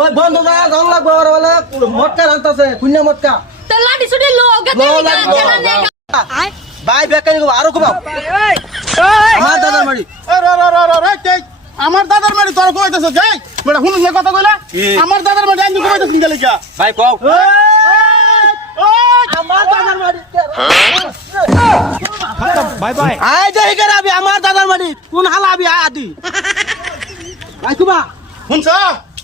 ওই বন্ধু দা জল লাগবে আর বলে মটকা রান্ত আছে শূন্য মটকা তেলাডি শুনে লোগে তে নিগা জানা নেগা আই ভাই বেকারি গো আর কোবা এই এই আমার দাদার মারি এ র র র র এই কেই আমার দাদার মারি তোর কইতেছ যে বড় হুন নে কথা কইলা আমার দাদার মারি আইন কইতেছ কি লাগা ভাই কও এই আমার দাদার মারি বাই বাই আই যাই কেন আবি আমার দাদার মারি কোন হালা আবি আদি ভাই কোবা শুনছ